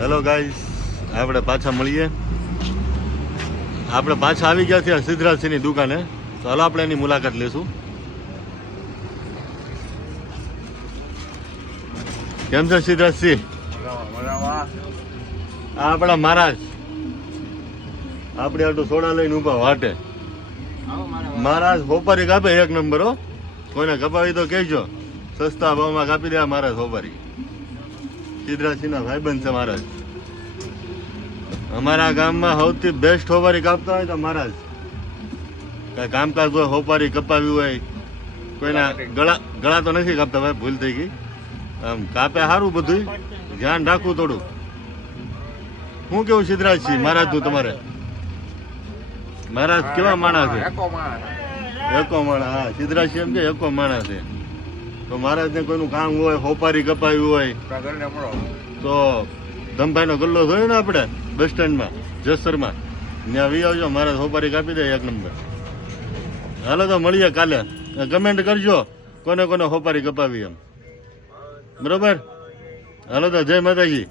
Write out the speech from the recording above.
Hello guys, આપણે પાછા મળીએ. આપણે પાછા આવી ગયા છીએ સિદ્ધરાજસિંહની દુકાને. ચાલો આપણે એની મુલાકાત લેશું. કેમ છે સિદ્ધરાજસિંહ? આ આપણા મહારાજ આપણે આટલું સોડા લઈને ઊભા વાટે. મહારાજ હોપારી કાપે એક નંબર. હો, કોઈને કપાવી તો કહેજો, સસ્તા ભાવમાં કાપી દેવા મહારાજ હોપારી. સિદ્ધરાજસિંહના ભાઈબંધ છે મહારાજ. અમારા ગામમાં સૌથી બેસ્ટ હોપારી કાપતા હોય તો મહારાજ. કઈ કામકાજ હોય, હોપારી કપાવી હોય, કોઈના ગળા તો નથી કાપતા ભાઈ, ભૂલ થઈ ગઈ. આમ કાપે સારું, બધું ધ્યાન રાખવું થોડું. શું કેવું સિદ્ધરાજસિંહ મહારાજ નું તમારે? મહારાજ કેવા માણસ છે? એકો માણસ. હા, સિદ્ધરાજસિંહ એમ કે એકો માણસ છે. તો મહારાજ ને કોઈનું કામ હોય, હોપારી કપાવી હોય તો ધમભાઈ નો ગલ્લો થયો ને આપણે બસ સ્ટેન્ડમાં જસરમાં, ત્યાં વી આવજો, મહારાજ હોપારી કાપી દે એક નંબર. હાલો તો મળીએ કાલે. કમેન્ટ કરજો કોને કોને હોપારી કપાવી એમ. બરોબર? હાલો તો જય માતાજી.